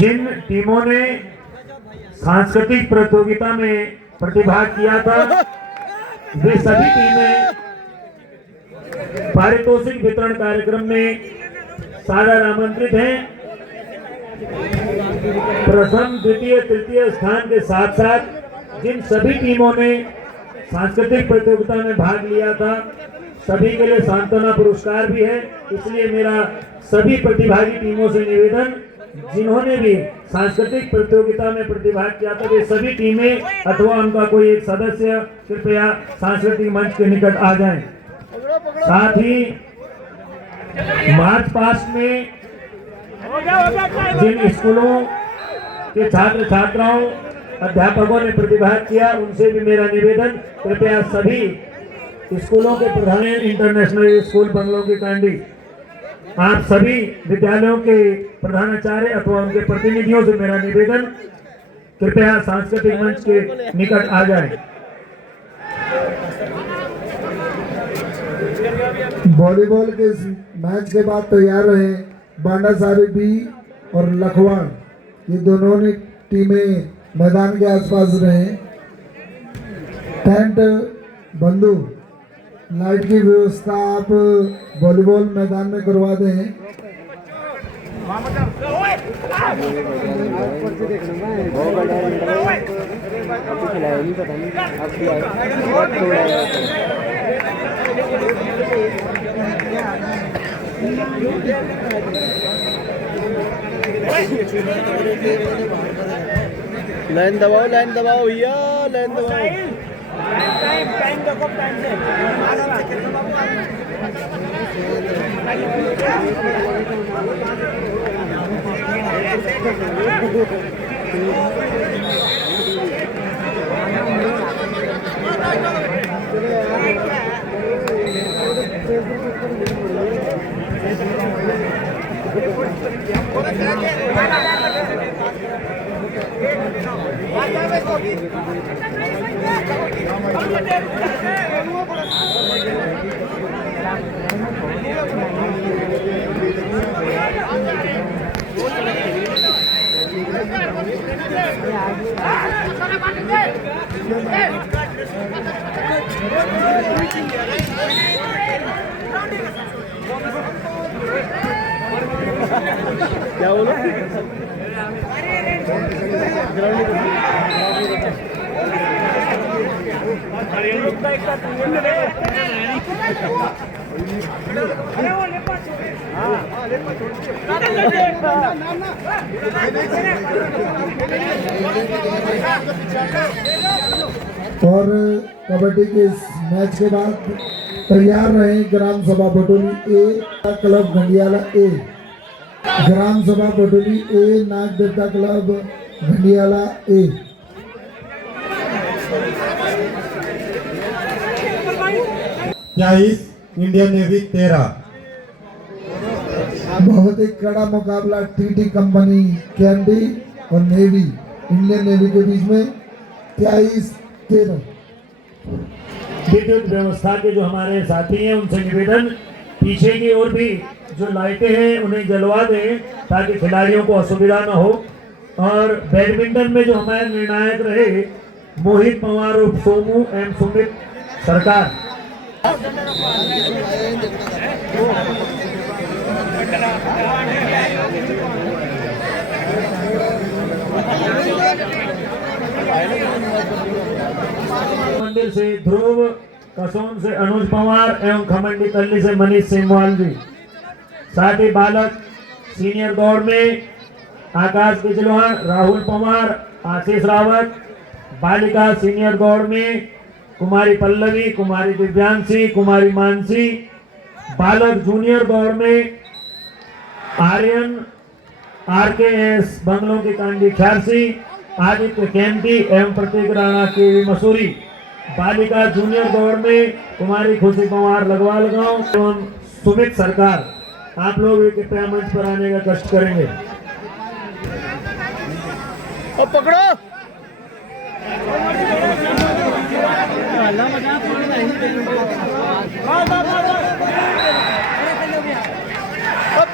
जिन टीमों ने सांस्कृतिक प्रतियोगिता में प्रतिभाग किया था वे सभी टीमें पारितोषिक वितरण कार्यक्रम में सादर आमंत्रित हैं। प्रथम द्वितीय तृतीय स्थान के साथ साथ जिन सभी टीमों ने सांस्कृतिक प्रतियोगिता में भाग लिया था सभी के लिए सांत्वना पुरस्कार भी है। इसलिए मेरा सभी प्रतिभागी टीमों से निवेदन, जिन्होंने भी सांस्कृतिक प्रतियोगिता में प्रतिभाग किया था वे सभी टीमें अथवा उनका कोई एक सदस्य कृपया सांस्कृतिक मंच के निकट आ जाएं। साथ ही मार्च पास्ट में जिन स्कूलों के छात्र छात्राओं अध्यापकों ने प्रतिभाग किया उनसे भी मेरा निवेदन, कृपया सभी स्कूलों के प्रधान इंटरनेशनल स्कूल बंगलों की कांडी आप सभी विद्यालयों के प्रधानाचार्य अथवा उनके प्रतिनिधियों से मेरा निवेदन, कृपया सांस्कृतिक मंच के निकट आ जाएं। वॉलीबॉल के मैच के बाद तैयार रहे बांडासारी बी और लखवाड़, ये दोनों ने टीमें मैदान के आसपास रहे। टेंट बंधु लाइट की व्यवस्था आप वॉलीबॉल मैदान में करवा दें। लाइन दबाओ भैया, लाइन दबाओ। टाइम देखो, टाइम से क्या बोलो? और कबड्डी के इस मैच के बाद तैयार रहे ग्राम सभा बटोली ए क्लब घंडियाला ए, ग्राम सभा बटोली A Nag Devta club Ghandiala A. Indian navy 13। बहुत ही कड़ा मुकाबला टीटी कंपनी कैंडी और नेवी इंडियन नेवी के बीच में 23-13। विद्युत व्यवस्था के जो हमारे साथी हैं उनसे निवेदन, पीछे की ओर भी जो लाइटें हैं उन्हें जलवा दें ताकि खिलाड़ियों को असुविधा न हो। और बैडमिंटन में जो हमारे निर्णायक रहे मोहित पवार और सोमू एम सुमित सरकार, मंदिर से ध्रुव, कसौन से अनुज पवार एवं खमंडी तल्ली से मनीष सिंहवाल जी। साथ ही बालक सीनियर दौड़ में आकाश बिजलवान, राहुल पवार, आशीष रावत। बालिका सीनियर दौड़ में कुमारी पल्लवी, कुमारी दिव्यांशी, कुमारी मानसी। बालक जूनियर दौड़ में आर्यन RKS बंगलों की कांडी ख्यारसी, आदित्य केंटी एवं प्रतीक राणा की मसूरी। बालिका जूनियर दौड़ में कुमारी खुशी पवार लगवाल गांव एवं सुमित सरकार। आप लोग कृपया मंच पर आने का कष्ट करेंगे। पकड़ो।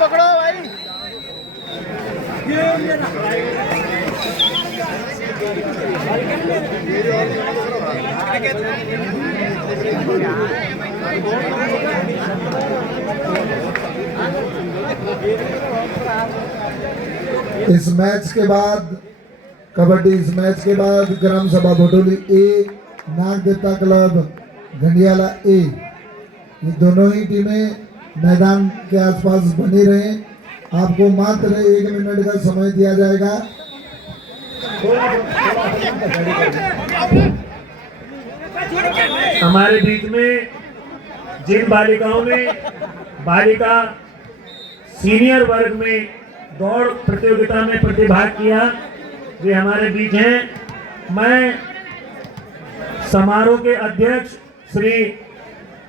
पकड़ो भाई। इस मैच के बाद कबड्डी इस मैच के बाद ग्राम सभा भटोली ए नाग देवता क्लब घंडियाला ए, ये दोनों ही टीमें मैदान के आसपास बनी रहे। आपको मात्र 1 मिनट का समय दिया जाएगा। हमारे बीच में जिन बालिकाओं ने बालिका सीनियर वर्ग में दौड़ प्रतियोगिता में प्रतिभाग किया वे हमारे बीच हैं। मैं समारोह के अध्यक्ष श्री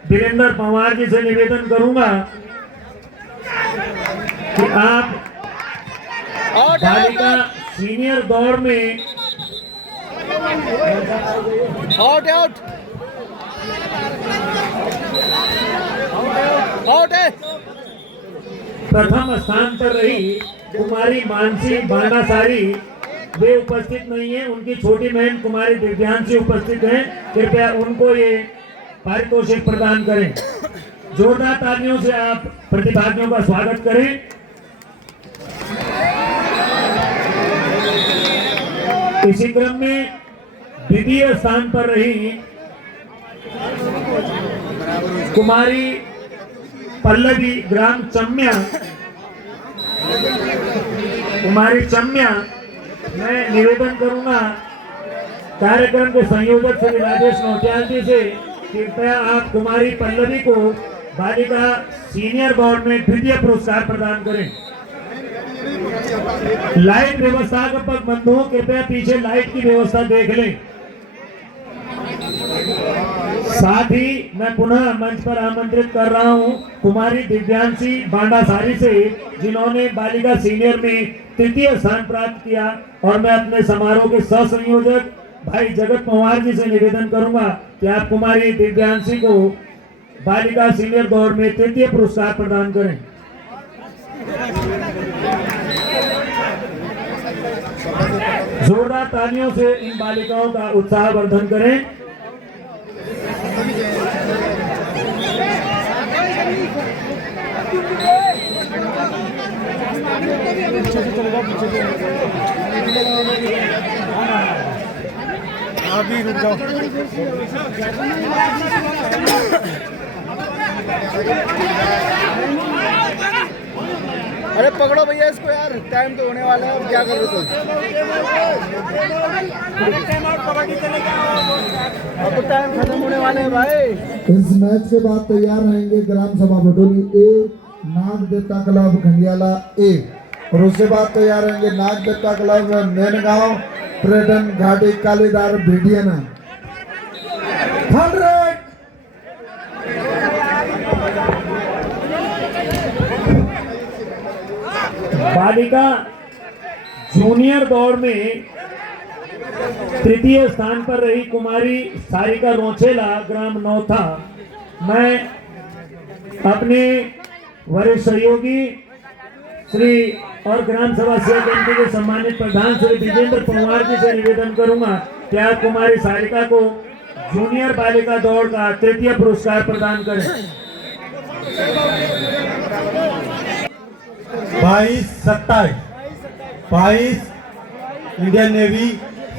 वीरेंद्र पंवार जी से निवेदन करूंगा कि आप बालिका सीनियर दौड़ में आउट आउट आउट है। प्रथम स्थान पर रही कुमारी मानसी बांडासारी, वे उपस्थित नहीं है। उनकी छोटी बहन कुमारी दिव्यांशी उपस्थित हैं। कृपया उनको ये पारितोषिक प्रदान करें। जोरदार तालियों से आप प्रतिभागियों का स्वागत करें। इसी क्रम में द्वितीय स्थान पर रही कुमारी पल्लवी ग्राम चम्या, कुमारी चम्या, मैं निवेदन करूंगा कार्यक्रम के संयोजक श्री राजेश नौटियाल जी से कृपया आप कुमारी पल्लवी को बालिका सीनियर दौड़ में द्वितीय पुरस्कार प्रदान करें। लाइट व्यवस्थापक बंधुओं कृपया पीछे लाइट की व्यवस्था देख लें। साथ ही मैं पुनः मंच पर आमंत्रित कर रहा हूं कुमारी दिव्यांशी बांडासारी से, जिन्होंने बालिका सीनियर में तृतीय स्थान प्राप्त किया, और मैं अपने समारोह के सह संयोजक भाई जगत पंवार जी से निवेदन करूंगा कि आप कुमारी दिव्यांशी को बालिका सीनियर दौड़ में तृतीय पुरस्कार प्रदान करें। जोरदार तालियों से इन बालिकाओं का उत्साहवर्धन करें। अभी रुक जाओ। अरे पकड़ो भैया इसको यार, टाइम तो होने वाला है। अब क्या कर रहे हो? अब तो टाइम खत्म होने वाले हैं भाई। इस मैच के बाद तैयार रहेंगे ग्राम सभा भटोली ए नाग देवता क्लब घंडियाला ए, और उसके बाद तैयार रहेंगे नाग देवता क्लब नैनगांव पर्यटन घाटी कालीदार भेडियाना। 100 बालिका जूनियर दौड़ में तृतीय स्थान पर रही कुमारी सारिका रोचेला ग्राम नौथा। मैं अपने वरिष्ठ सहयोगी श्री और ग्राम सभा सेवा कमेटी के सम्मानित प्रधान श्री विजेंद्र पंवार जी से निवेदन करूंगा कि आप कुमारी सारिका को जूनियर बालिका दौड़ का तृतीय पुरस्कार प्रदान करें। 22-27, 22 Indian navy,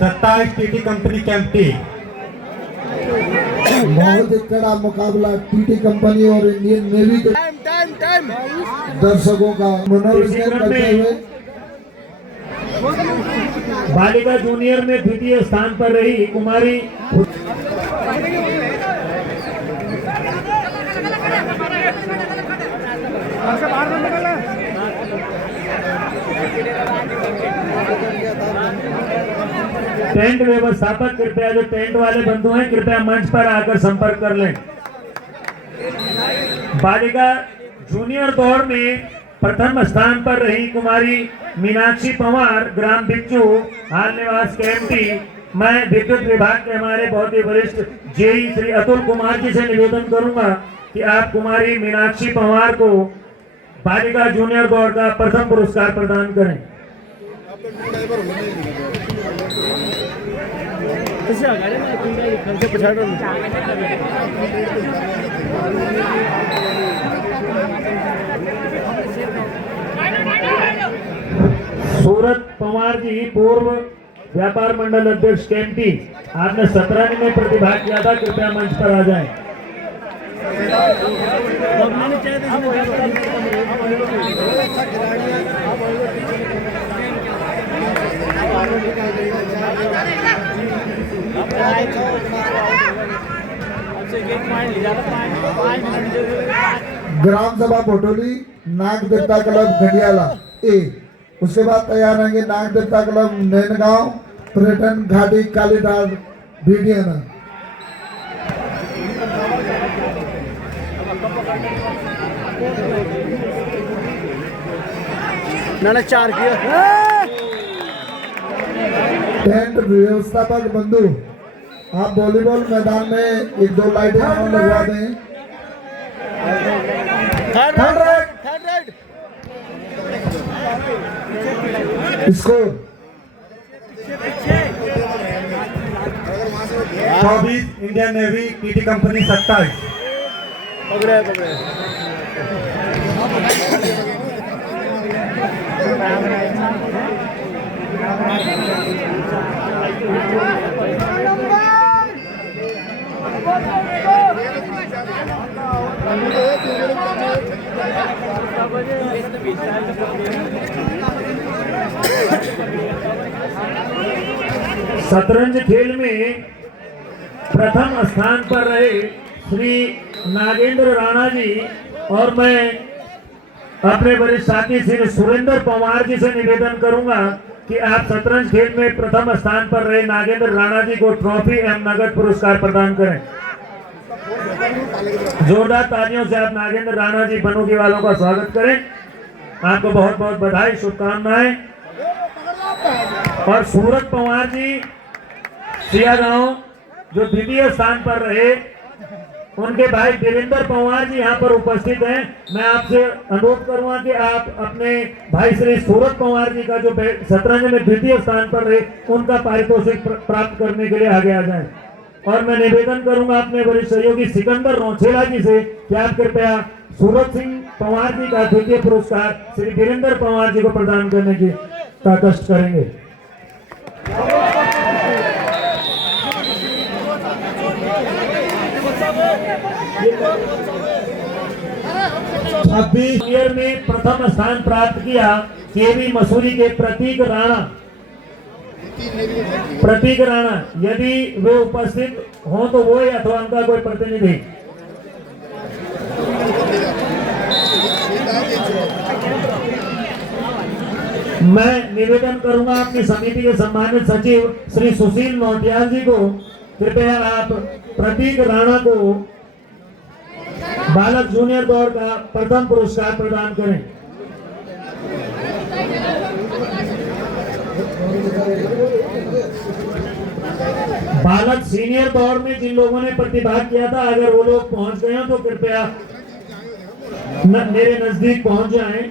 27 TT company Kempty. बहुत ही कड़ा मुकाबला टीटी कंपनी और इंडियन नेवी के टाइम दर्शकों का मनोरंजन करते हुए बालिका जूनियर में द्वितीय स्थान पर रही कुमारी टेंट व्यवस्थापक कृपया जो टेंट वाले बंधु हैं कृपया मंच पर आकर संपर्क कर लें। बालिका जूनियर दौड़ में प्रथम स्थान पर रही कुमारी मीनाक्षी पंवार ग्राम बिच्चू हाल निवास केएमटी। मैं विद्युत विभाग के हमारे बहुत ही वरिष्ठ जेई श्री अतुल कुमार जी से निवेदन करूंगा कि आप कुमारी मीनाक्षी पंवार को बालिका जूनियर दौड़ का प्रथम पुरस्कार प्रदान करें। कशा गाड्या ना तुमच्या खर्च पछाडून सूरत पवार जी पूर्व व्यापार मंडल अध्यक्ष कैंपटी, आपने 17 में प्रतिभाग किया था, कृपया मंच पर आ जाएं। ग्राम सभा भोटोली नाग देवता क्लब घंडियाला ए। उसके बाद तैयार रहेंगे नाग देवता क्लब नैनगांव, पर्यटन घाटी कालीदार भिडियाना। ना 4 किया टेंट व्यवस्थापक बंधु, आप वॉलीबॉल मैदान में 1-2 लाइटें और लगवा दें। Third right score 24 Indian navy TT company 27। पकड़े शतरंज खेल में प्रथम स्थान पर रहे श्री नागेंद्र राणा जी और मैं अपने वरिष्ठ साथी श्री सुरेंद्र पवार जी से निवेदन करूंगा कि आप शतरंज खेल में प्रथम स्थान पर रहे नागेंद्र राणा जी को ट्रॉफी एवं नगद पुरस्कार प्रदान करें। जोरदार तालियों से आप नागेंद्र राणा जी बनोगी वालों का स्वागत करें। आपको बहुत बहुत बधाई, शुभकामनाएं। और सूरत पवार जी सिया गांव जो द्वितीय स्थान पर रहे, उनके भाई वीरेंद्र पवार जी यहाँ पर उपस्थित हैं। मैं आपसे अनुरोध करूंगा कि आप अपने भाई श्री सूरत पवार जी का जो शतरंज में द्वितीय स्थान पर रहे, उनका पारितोषिक प्राप्त करने के लिए आगे आ जाएं। और मैं निवेदन करूंगा अपने वरिष्ठ सहयोगी सिकंदर नौछेला जी से कि आप कृपया सूरत सिंह पवार जी का द्वितीय पुरस्कार श्री वीरेंद्र पवार जी को प्रदान करने की कष्ट करेंगे। ईयर में प्रथम स्थान प्राप्त किया केवी मसूरी के प्रतीक राणा, यदि वे उपस्थित हो तो वो अथवा उनका कोई प्रतिनिधि। मैं निवेदन करूंगा अपनी समिति के सम्मानित सचिव श्री सुशील नौटियाल जी को, कृपया आप प्रतीक राणा को बालक जूनियर दौर का प्रथम पुरस्कार प्रदान करें। बालक सीनियर दौर में जिन लोगों ने प्रतिभाग किया था, अगर वो लोग पहुंच गए हो तो कृपया मेरे नजदीक पहुंच जाएं।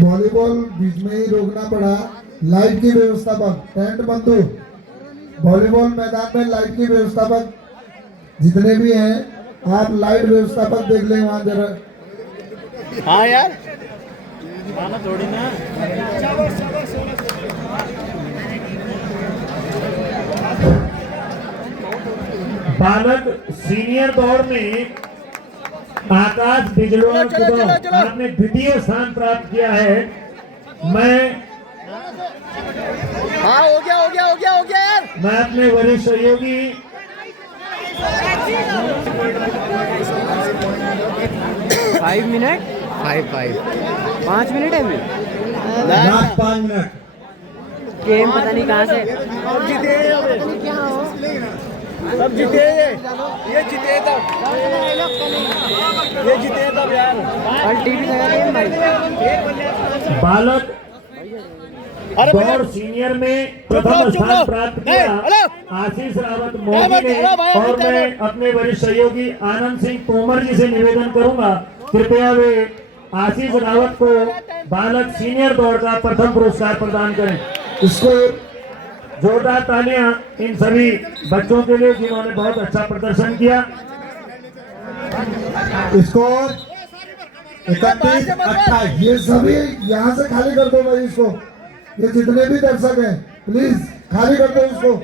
वॉलीबॉल बीच में ही रोकना पड़ा। लाइट की व्यवस्थापक टेंट बंधु, वॉलीबॉल मैदान में लाइट की व्यवस्थापक जितने भी हैं, आप लाइट व्यवस्थापक देख लें वहां जरा। हाँ यार थोड़ी ना। बालक सीनियर दौर में आकाश बिजलोर आपने द्वितीय स्थान प्राप्त किया है। मैं हाँ हो गया यार। मैं अपने वरिष्ठ सहयोगी 5 मिनट 5 मिनट है अभी। Last 5 minute. गेम पता नहीं कहाँ से अब जीते ये जीते तब यार। और टीवी लगा गेम भाई। बालक दौड़ सीनियर में प्रथम स्थान प्राप्त किया आशीष रावत मोदी ने, और मैं अपने वरिष्ठ सहयोगी आनंद सिंह तोमर जी से निवेदन करूंगा, कृपया वे आशीष रावत को बालक सीनियर दौड़ का प्रथम पुरस्कार प्रदान करें। इसको जोरदार तालियां इन सभी बच्चों के लिए जिन्होंने बहुत अच्छा प्रदर्शन किया। स्कोर 31-28। ये सभी यहाँ से खाली कर दो भाई इसको, ये जितने भी दर्शक हैं प्लीज खाली कर दो इसको।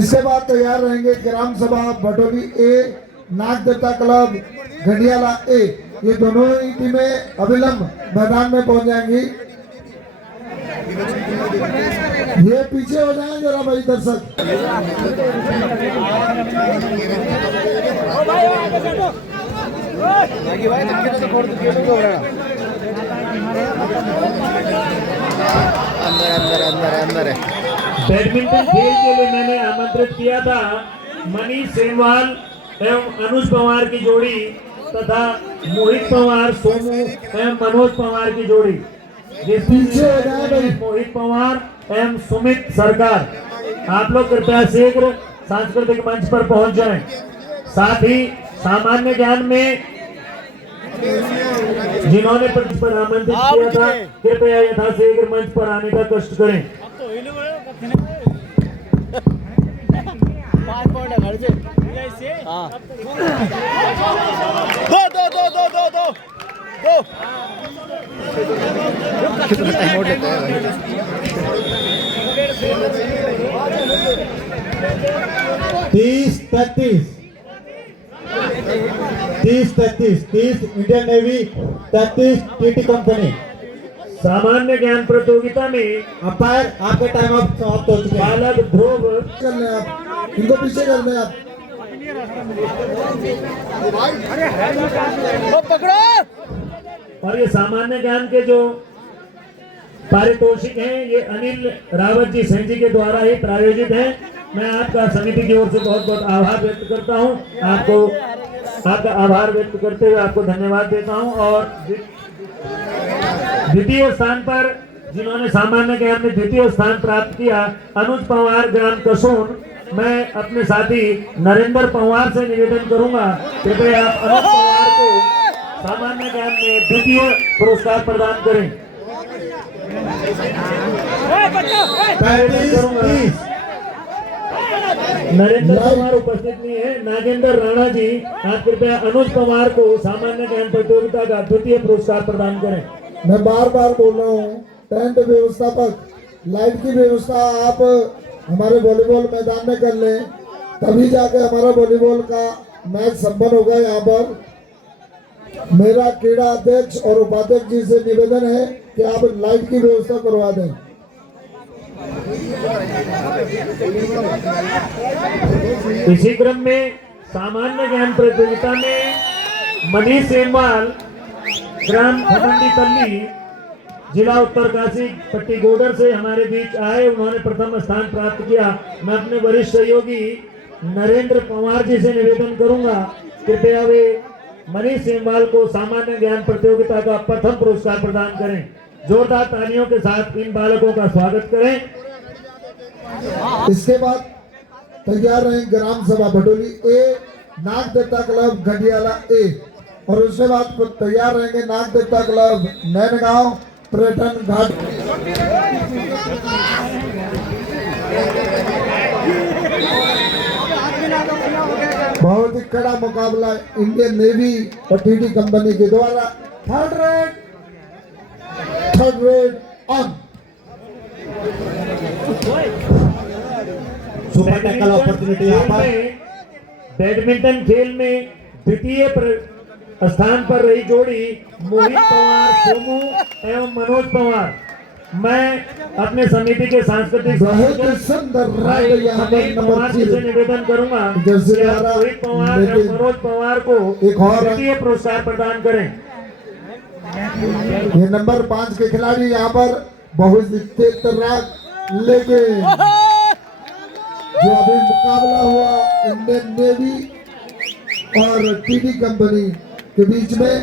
इसके बाद तैयार रहेंगे ग्राम सभा भटोली ए, नाग देवता क्लब घंडियाला ए। ये दोनों ही टीमें अविलंब मैदान में पहुंच जाएंगी। ये पीछे हो जाएं जरा भाई दर्शक। भाई तो छोड़ दो, गेम हो रहा है। अंदर अंदर अंदर है। बैडमिंटन खेल के लिए मैंने आमंत्रित किया था मनीष सेमवाल एवं अनुज पवार की जोड़ी तथा मोहित पवार सोमू एवं मनोज पवार की जोड़ी, जिसमें मोहित पवार एवं सुमित सरकार। आप लोग कृपया शीघ्र सांस्कृतिक मंच पर पहुंच जाएं। साथ ही सामान्य ज्ञान में जिन्होंने पर आमंत्रित किया था कृपया यथाशीघ्र मंच पर आने का कष्ट करें। 5 पॉइंट है घर से। हाँ। दो। कितना टाइम आउट लेता है भाई? 30 इंडियन नेवी, 33 टीटी कंपनी। सामान्य ज्ञान प्रतियोगिता में अंपायर आपके टाइम अप समाप्त हो चुके हैं। बालक ध्रुव करने आप इनको पीछे कर दें आप। पकड़ो। और ये सामान्य ज्ञान के जो पारितोषिक हैं ये अनिल रावत जी सिंह जी के द्वारा ही प्रायोजित हैं। मैं आपका समिति की ओर से बहुत बहुत आभार व्यक्त करता हूं। आपका आभार व्यक्त करते हुए आपको धन्यवाद देता हूं। और द्वितीय स्थान पर जिन्होंने सामान्य ज्ञान में द्वितीय स्थान प्राप्त किया अनुज पवार ग्राम कसोन, मैं अपने साथी नरेंद्र पवार से निवेदन करूंगा कृपया आप अनुज पवार को सामान्य ज्ञान में द्वितीय पुरस्कार प्रदान करें। नरेंद्र पवार उपस्थित नहीं है। नागेंद्र राणा जी आप कृपया अनुज पवार को सामान्य ज्ञान प्रतियोगिता का द्वितीय पुरस्कार प्रदान करें। मैं बार बार बोल रहा हूँ, टेंट व्यवस्थापक, लाइट की व्यवस्था आप हमारे वॉलीबॉल मैदान में कर लें, तभी जाके हमारा वॉलीबॉल का मैच संपन्न होगा। यहाँ पर मेरा क्रीड़ा अध्यक्ष और उपाध्यक्ष जी से निवेदन है कि आप लाइट की व्यवस्था करवा दें। इसी क्रम में सामान्य ज्ञान प्रतियोगिता में मनीष सेमवाल ग्राम खमंडी तल्ली जिला उत्तरकाशी पट्टी गोडर से हमारे बीच आए, उन्होंने प्रथम स्थान प्राप्त किया। मैं अपने वरिष्ठ सहयोगी नरेंद्र पवार जी से निवेदन करूंगा कृपया वे मनीष सेमवाल को सामान्य ज्ञान प्रतियोगिता का प्रथम पुरस्कार प्रदान करें। जोरदार तालियों के साथ इन बालकों का स्वागत करें। इसके बाद तैयार रहे ग्राम सभा भटोली ए, नाग देवता क्लब घंडियाला ए। और उसके बाद तैयार रहेंगे नाग देवता क्लब नैनगांव पर्यटन घाट। बहुत ही कड़ा मुकाबला इंडियन नेवी और टीटी कंपनी के द्वारा। Third red on. Super tackle opportunity यहाँ पर। बैडमिंटन खेल में द्वितीय स्थान पर रही जोड़ी मोहित पवार सोमू एवं मनोज पवार। मैं अपने समिति के सांस्कृतिक बहुत सुंदर राइड यहाँ पर नंबर 3 से निवेदन करूंगा जैसे कि आप मोहित पवार एवं मनोज पवार को एक और द्वितीय पुरस्कार प्रदान करें। ये नंबर 5 के खिलाड़ी यहाँ पर बहुत तेज लेके जो अभी मुकाबला हुआ इंडियन नेवी और टीटी कंपनी के बीच में,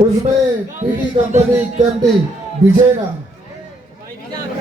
उसमें टीटी कंपनी कैंडी विजय